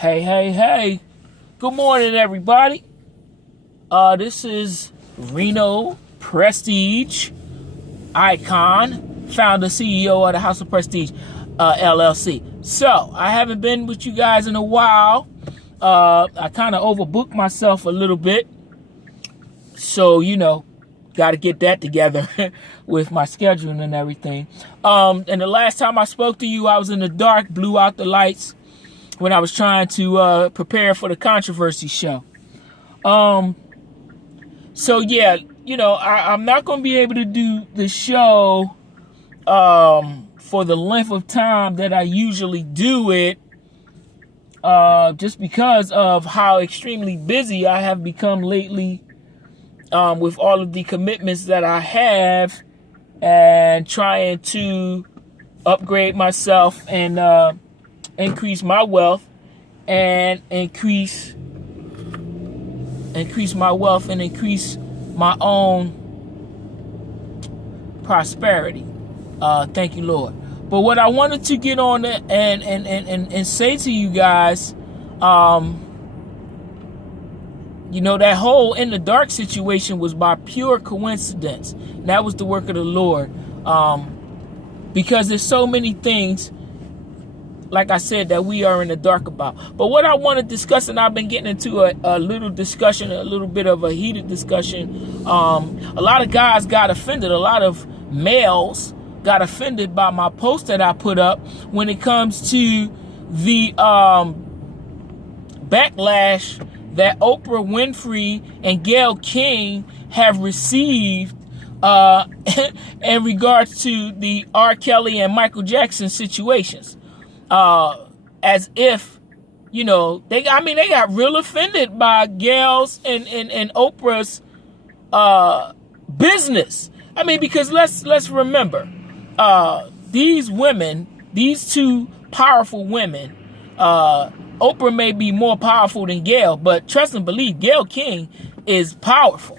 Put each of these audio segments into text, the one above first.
Hey. Good morning, everybody. This is Reno Prestige Icon, founder, CEO of the House of Prestige, LLC. So, I haven't been with you guys in a while. I kind of overbooked myself a little bit. So, got to get that together with my scheduling and everything. And the last time I spoke to you, I was in the dark, blew out the lights when I was trying to prepare for the controversy show. So yeah, I'm not going to be able to do the show for the length of time that I usually do it, just because of how extremely busy I have become lately with all of the commitments that I have and trying to upgrade myself and increase my wealth and increase my own prosperity. Thank you, Lord. But what I wanted to get on and say to you guys, that whole in the dark situation was by pure coincidence. That was the work of the Lord. Because there's so many things, like I said, that we are in the dark about. But what I want to discuss, and I've been getting into a little discussion, a little bit of a heated discussion. A lot of guys got offended. A lot of males got offended by my post that I put up when it comes to the backlash that Oprah Winfrey and Gayle King have received in regards to the R. Kelly and Michael Jackson situations. As if, they got real offended by Gayle's and Oprah's business. Because let's remember, these women, these two powerful women, Oprah may be more powerful than Gayle, but trust and believe, Gayle King is powerful.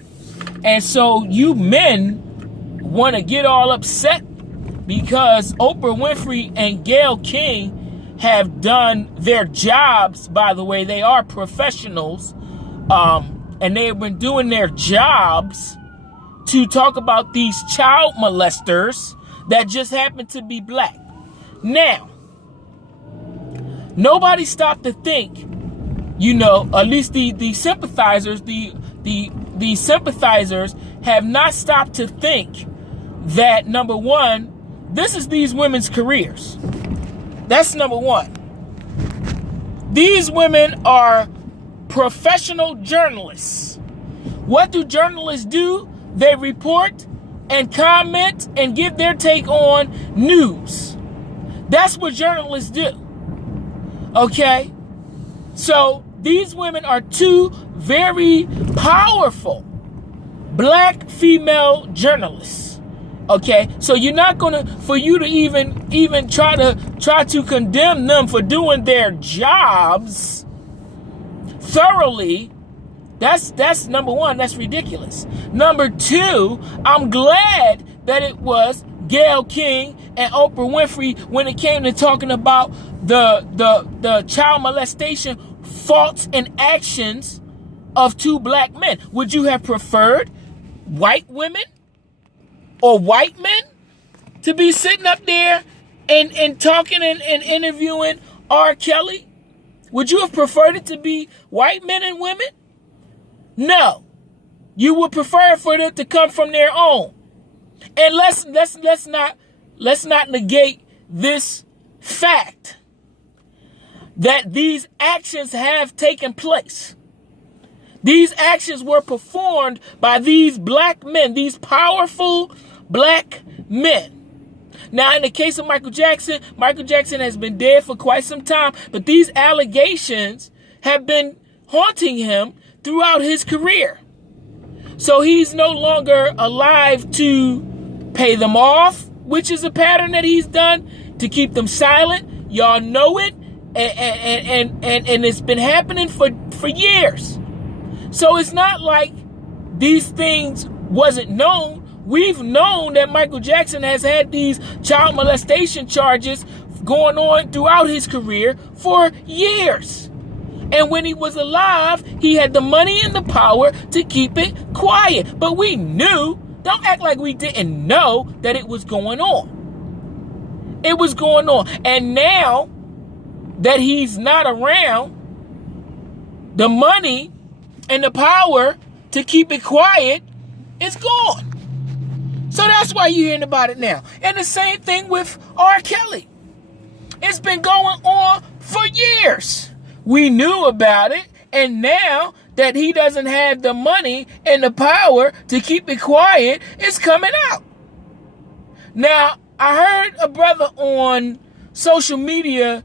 And so you men want to get all upset because Oprah Winfrey and Gayle King have done their jobs. By the way, they are professionals, and they've been doing their jobs to talk about these child molesters that just happen to be black. Now, nobody stopped to think, at least the sympathizers, the sympathizers have not stopped to think that, number one, this is these women's careers. That's number one. These women are professional journalists. What do journalists do? They report and comment and give their take on news. That's what journalists do. Okay? So these women are two very powerful black female journalists. Okay, so you're not for you to even try to condemn them for doing their jobs thoroughly. That's number one. That's ridiculous. Number two, I'm glad that it was Gayle King and Oprah Winfrey when it came to talking about the child molestation faults and actions of two black men. Would you have preferred white women or white men to be sitting up there and talking and interviewing R. Kelly? Would you have preferred it to be white men and women? No. You would prefer for it to come from their own. And let's not negate this fact that these actions have taken place. These actions were performed by these black men, these powerful black men. Now, in the case of Michael Jackson has been dead for quite some time, but these allegations have been haunting him throughout his career. So he's no longer alive to pay them off, which is a pattern that he's done to keep them silent. Y'all know it, and it's been happening for years. So it's not like these things wasn't known. We've known that Michael Jackson has had these child molestation charges going on throughout his career for years. And when he was alive, he had the money and the power to keep it quiet. But we knew, don't act like we didn't know that it was going on. It was going on. And now that he's not around, the money and the power to keep it quiet is gone. So that's why you're hearing about it now. And the same thing with R. Kelly. It's been going on for years. We knew about it, and now that he doesn't have the money and the power to keep it quiet, it's coming out. Now, I heard a brother on social media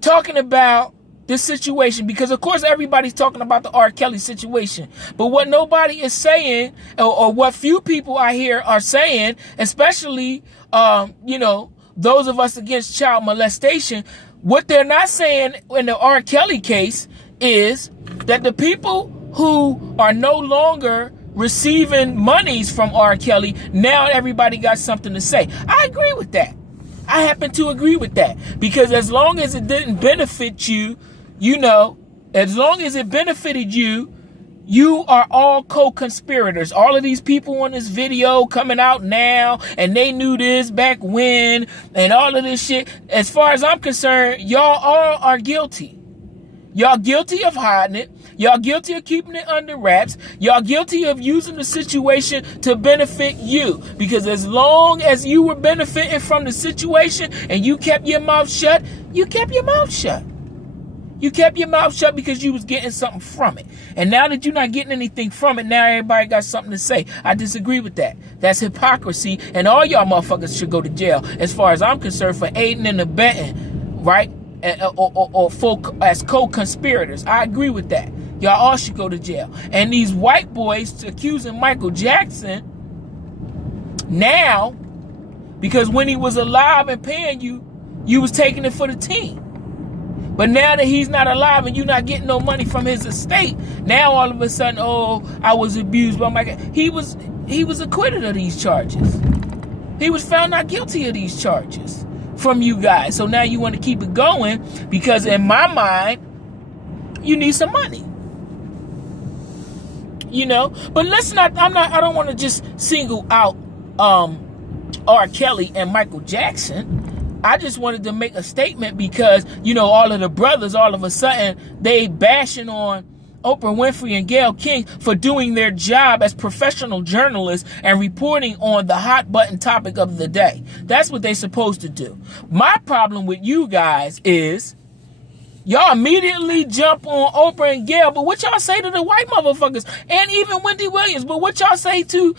talking about this situation, because of course everybody's talking about the R. Kelly situation, but what nobody is saying, or what few people I hear are saying, especially those of us against child molestation, what they're not saying in the R. Kelly case is that the people who are no longer receiving monies from R. Kelly, now everybody got something to say. I agree with that. I happen to agree with that, because as long as it didn't benefit you, as long as it benefited you, you are all co-conspirators. All of these people on this video coming out now, and they knew this back when, and all of this shit. As far as I'm concerned, y'all all are guilty. Y'all guilty of hiding it. Y'all guilty of keeping it under wraps. Y'all guilty of using the situation to benefit you. Because as long as you were benefiting from the situation and you kept your mouth shut, you kept your mouth shut. You kept your mouth shut because you was getting something from it. And now that you're not getting anything from it, now everybody got something to say. I disagree with that. That's hypocrisy. And all y'all motherfuckers should go to jail, as far as I'm concerned, for aiding and abetting, right? Or as co-conspirators. I agree with that. Y'all all should go to jail. And these white boys accusing Michael Jackson now, because when he was alive and paying you, you was taking it for the team. But now that he's not alive and you're not getting no money from his estate, now all of a sudden, I was abused by my God. He was acquitted of these charges. He was found not guilty of these charges from you guys. So now you want to keep it going, because in my mind, you need some money. But I don't want to just single out R. Kelly and Michael Jackson. I just wanted to make a statement because, all of the brothers, all of a sudden, they bashing on Oprah Winfrey and Gayle King for doing their job as professional journalists and reporting on the hot button topic of the day. That's what they're supposed to do. My problem with you guys is y'all immediately jump on Oprah and Gayle, but what y'all say to the white motherfuckers, and even Wendy Williams, but what y'all say to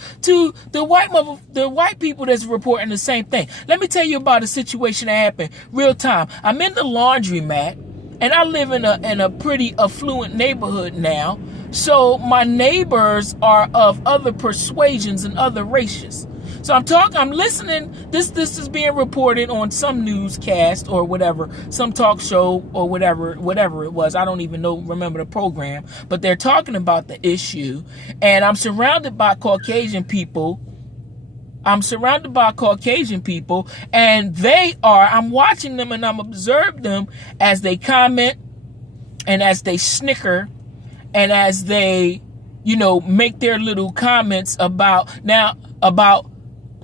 the white people that's reporting the same thing? Let me tell you about a situation that happened real time. I'm in the laundromat, and I live in a pretty affluent neighborhood now, so my neighbors are of other persuasions and other races. So I'm listening. This is being reported on some newscast or whatever, some talk show or whatever it was. I don't even remember the program, but they're talking about the issue, and I'm surrounded by Caucasian people. I'm watching them and I'm observing them as they comment and as they snicker and as they, make their little comments about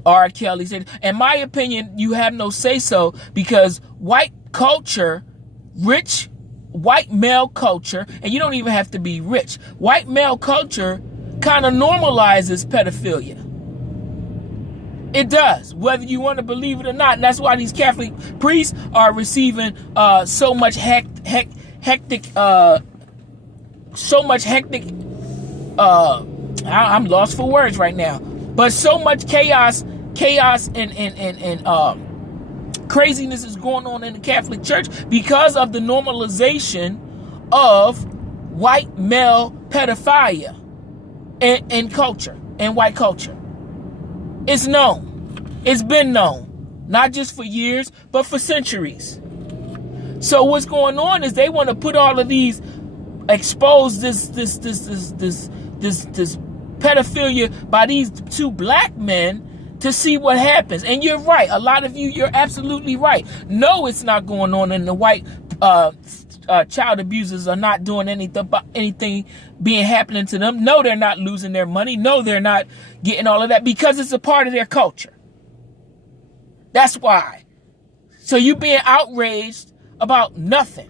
R. Kelly said, in my opinion, you have no say-so, because white culture, rich white male culture, and you don't even have to be rich, white male culture kind of normalizes pedophilia. It does, whether you want to believe it or not. And that's why these Catholic priests are receiving so much hectic. I'm lost for words right now. But so much chaos and craziness is going on in the Catholic Church because of the normalization of white male pedophilia in culture, in white culture. It's known. It's been known. Not just for years, but for centuries. So what's going on is they want to put all of these, expose this pedophilia by these two black men to see what happens. And you're right. A lot of you're absolutely right. No, it's not going on in the white child abusers are not doing anything being happening to them. No, they're not losing their money. No, they're not getting all of that because it's a part of their culture. That's why. So you being outraged about nothing.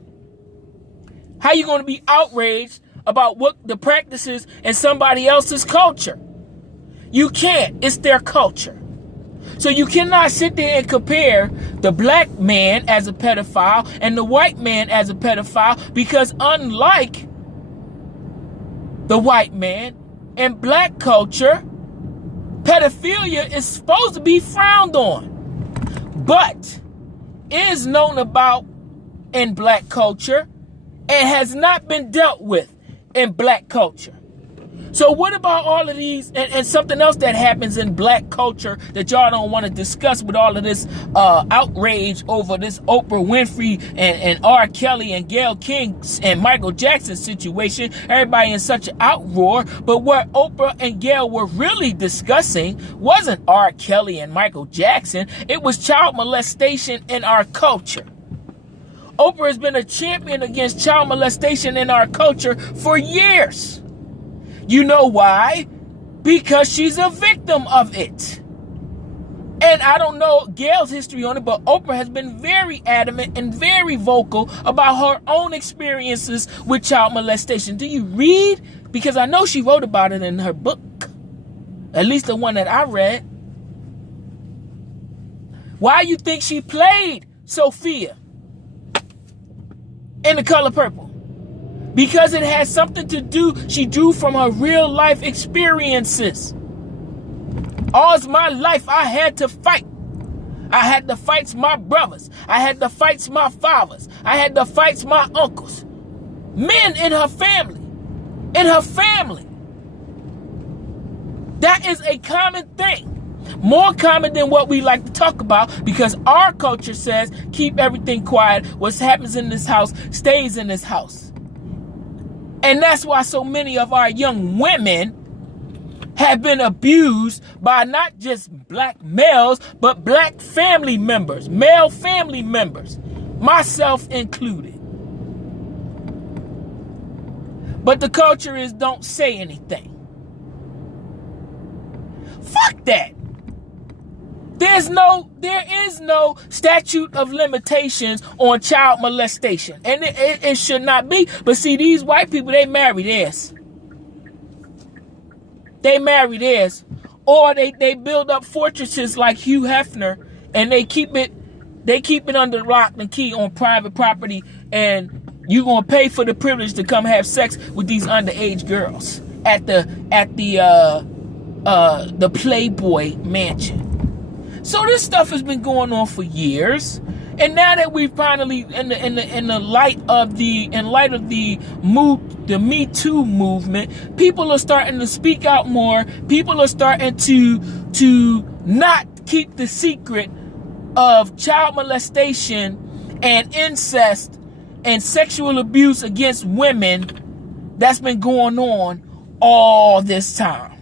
How you going to be outraged about what the practices in somebody else's culture? You can't. It's their culture. So you cannot sit there and compare the black man as a pedophile and the white man as a pedophile, because unlike the white man, in black culture, pedophilia is supposed to be frowned on, but is known about in black culture and has not been dealt with in black culture. So what about all of these and something else that happens in black culture that y'all don't want to discuss with all of this outrage over this Oprah Winfrey and R. Kelly and Gayle King and Michael Jackson situation? Everybody in such an outroar. But what Oprah and Gayle were really discussing wasn't R. Kelly and Michael Jackson. It was child molestation in our culture. Oprah has been a champion against child molestation in our culture for years. You know why? Because she's a victim of it. And I don't know Gayle's history on it, but Oprah has been very adamant and very vocal about her own experiences with child molestation. Do you read? Because I know she wrote about it in her book. At least the one that I read. Why you think she played Sophia in The Color Purple? Because it has something to do, she drew from her real life experiences. All my life I had to fight. I had to fight my brothers. I had to fight my fathers. I had to fight my uncles. Men in her family. In her family. That is a common thing. More common than what we like to talk about, because our culture says keep everything quiet. What happens in this house stays in this house. And that's why so many of our young women have been abused by not just black males, but black family members, male family members, myself included. But the culture is don't say anything. Fuck that. There is no statute of limitations on child molestation. And it should not be. But see, these white people, they marry theirs. They marry theirs. Or they build up fortresses like Hugh Hefner, and they keep it under lock and key on private property, and you're gonna pay for the privilege to come have sex with these underage girls at the Playboy mansion. So this stuff has been going on for years, and now that we finally, in light of the Me Too movement, people are starting to speak out more. People are starting to not keep the secret of child molestation and incest and sexual abuse against women that's been going on all this time.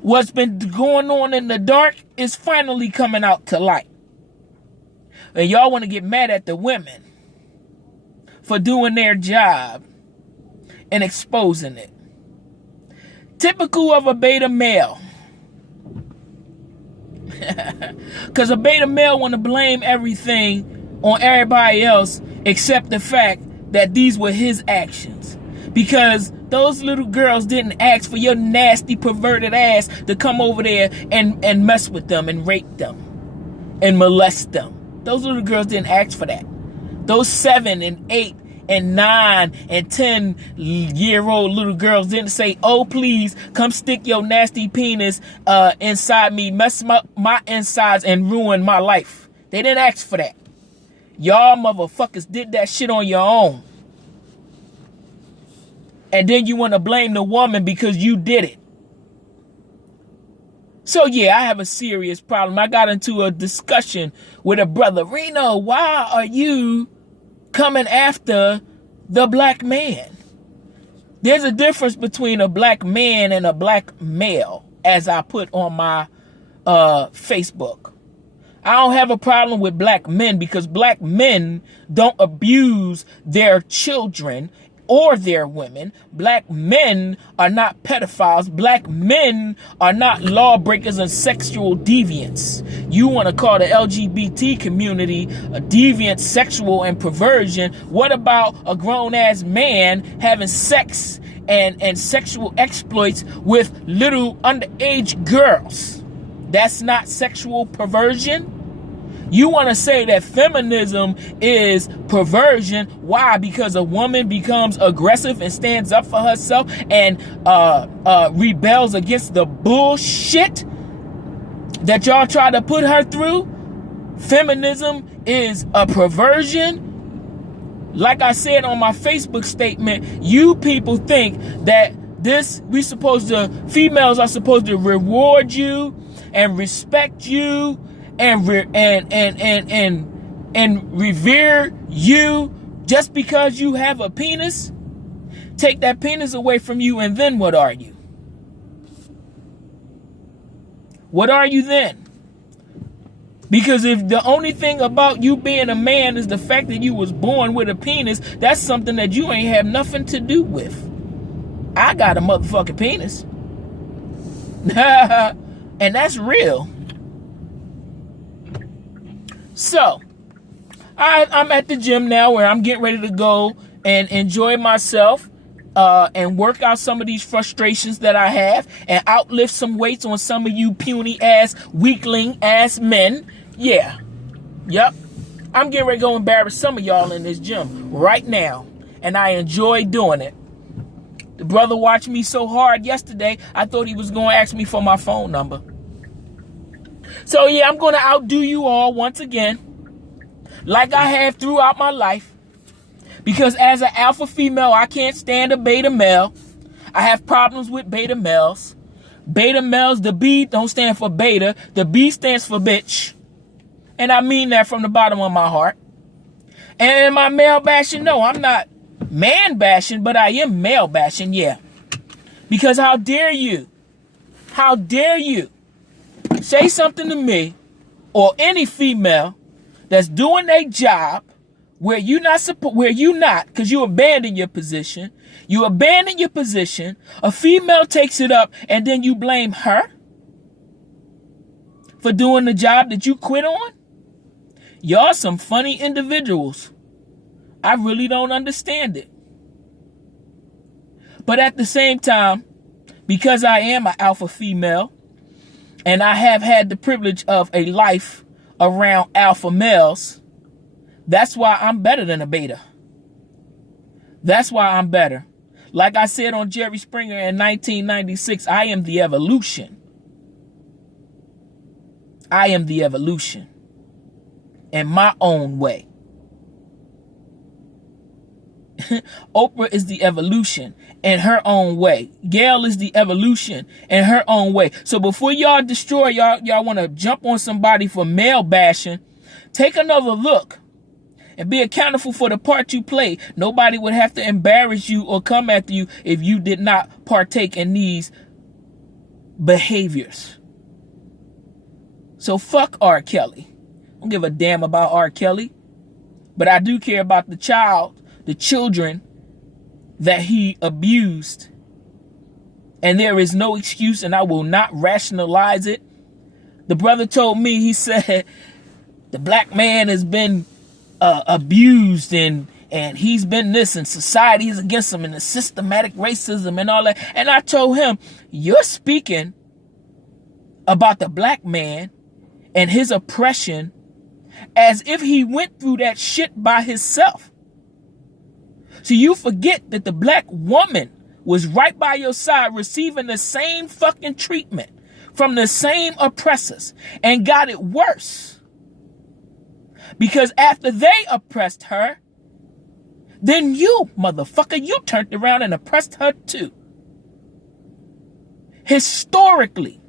What's been going on in the dark is finally coming out to light. And y'all want to get mad at the women for doing their job and exposing it. Typical of a beta male. Because a beta male want to blame everything on everybody else except the fact that these were his actions. Because those little girls didn't ask for your nasty, perverted ass to come over there and mess with them and rape them and molest them. Those little girls didn't ask for that. Those 7 and 8 and 9 and 10-year-old little girls didn't say, oh, please, come stick your nasty penis inside me, mess my insides and ruin my life. They didn't ask for that. Y'all motherfuckers did that shit on your own. And then you want to blame the woman because you did it. So yeah, I have a serious problem. I got into a discussion with a brother. Reno, why are you coming after the black man? There's a difference between a black man and a black male, as I put on my Facebook. I don't have a problem with black men because black men don't abuse their children or their women. Black men are not pedophiles. Black men are not lawbreakers and sexual deviants. You want to call the LGBT community a deviant, sexual, and perversion. What about a grown-ass man having sex and sexual exploits with little underage girls? That's not sexual perversion? You want to say that feminism is perversion. Why? Because a woman becomes aggressive and stands up for herself and rebels against the bullshit that y'all try to put her through. Feminism is a perversion. Like I said on my Facebook statement, you people think that females are supposed to reward you and respect you and revere you just because you have a penis. Take that penis away from you, and then what are you? What are you then? Because if the only thing about you being a man is the fact that you was born with a penis, that's something that you ain't have nothing to do with. I got a motherfucking penis. And that's real. So, I'm at the gym now where I'm getting ready to go and enjoy myself and work out some of these frustrations that I have and outlift some weights on some of you puny ass, weakling ass men. Yeah. Yep. I'm getting ready to go embarrass some of y'all in this gym right now. And I enjoy doing it. The brother watched me so hard yesterday, I thought he was going to ask me for my phone number. So yeah, I'm going to outdo you all once again, like I have throughout my life. Because as an alpha female, I can't stand a beta male. I have problems with beta males. Beta males, the B don't stand for beta. The B stands for bitch. And I mean that from the bottom of my heart. And am I male bashing? No, I'm not man bashing, but I am male bashing, yeah. Because how dare you? How dare you say something to me or any female that's doing their job where you not, because you abandon your position. You abandon your position. A female takes it up and then you blame her for doing the job that you quit on? Y'all some funny individuals. I really don't understand it. But at the same time, because I am an alpha female and I have had the privilege of a life around alpha males, that's why I'm better than a beta. That's why I'm better. Like I said on Jerry Springer in 1996, I am the evolution. I am the evolution in my own way. Oprah is the evolution in her own way. Gail is the evolution in her own way. So before y'all destroy, y'all want to jump on somebody for male bashing, take another look and be accountable for the part you play. Nobody would have to embarrass you or come after you if you did not partake in these behaviors. So fuck R. Kelly. I don't give a damn about R. Kelly. But I do care about the children that he abused. And there is no excuse, and I will not rationalize it. The brother told me, he said, the black man has been abused and he's been this, and society is against him, and the systematic racism and all that. And I told him, you're speaking about the black man and his oppression as if he went through that shit by himself. So you forget that the black woman was right by your side receiving the same fucking treatment from the same oppressors and got it worse. Because after they oppressed her, then you, motherfucker, you turned around and oppressed her too. Historically,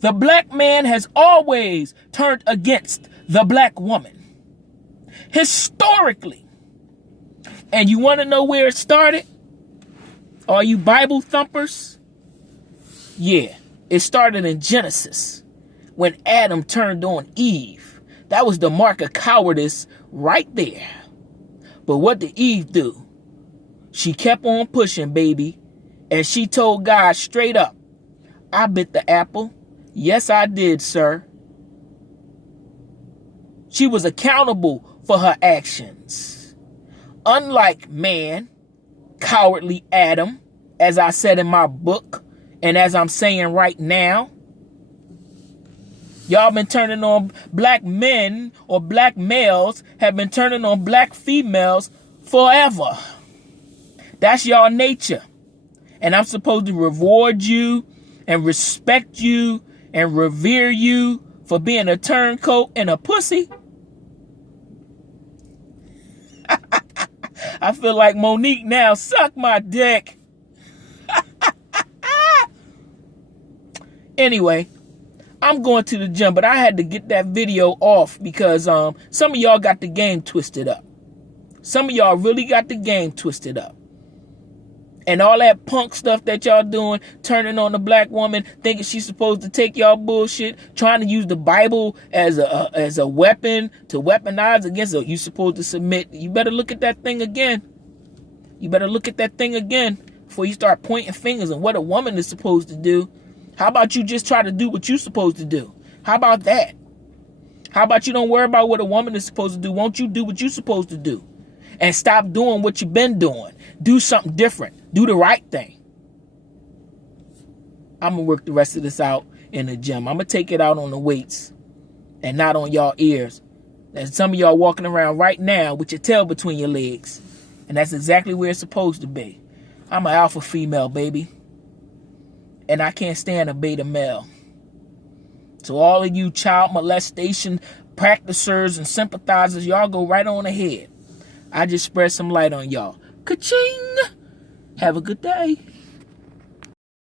the black man has always turned against the black woman. Historically. And you want to know where it started? Are you Bible thumpers? Yeah, it started in Genesis. when Adam turned on Eve. That was the mark of cowardice right there. But what did Eve do? She kept on pushing, baby. And she told God straight up, I bit the apple. Yes, I did, sir. She was accountable for her actions. Unlike man, cowardly Adam, as I said in my book, and as I'm saying right now, y'all been turning on black men, or black males have been turning on black females forever. That's y'all nature. And I'm supposed to reward you and respect you and revere you for being a turncoat and a pussy. I feel like Monique now. Suck my dick. Anyway, I'm going to the gym, but I had to get that video off because some of y'all got the game twisted up. Some of y'all really got the game twisted up. And all that punk stuff that y'all doing, turning on the black woman, thinking she's supposed to take y'all bullshit, trying to use the Bible as a weapon to weaponize against her. You supposed to submit. You better look at that thing again. You better look at that thing again before you start pointing fingers on what a woman is supposed to do. How about you just try to do what you're supposed to do? How about that? How about you don't worry about what a woman is supposed to do? Won't you do what you're supposed to do? And stop doing what you've been doing. Do something different. Do the right thing. I'm going to work the rest of this out in the gym. I'm going to take it out on the weights and not on y'all ears. And some of y'all walking around right now with your tail between your legs. And that's exactly where it's supposed to be. I'm an alpha female, baby. And I can't stand a beta male. So all of you child molestation practicers and sympathizers, y'all go right on ahead. I just spread some light on y'all. Ka-ching! Have a good day.